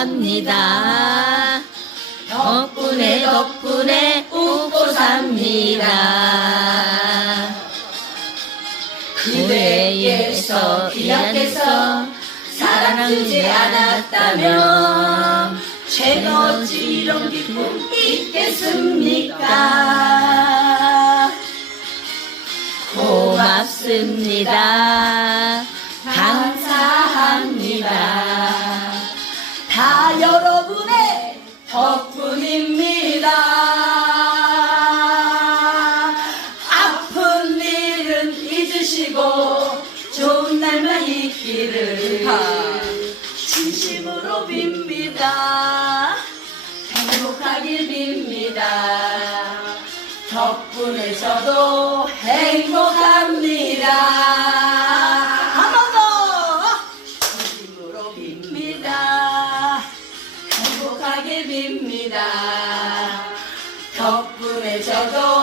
삽니다. 덕분에 덕분에 웃고 삽니다. 그대에서 기약해서 사랑하지 않았다면 제가 어찌 이런 기쁨 있겠습니까? 고맙습니다. 감사합니다. 잊으시고 좋은 날만 있기를 진심으로 빕니다. 행복하길 빕니다. 덕분에 저도 행복합니다. 한 번 더! 진심으로 빕니다. 행복하게 빕니다. 덕분에 저도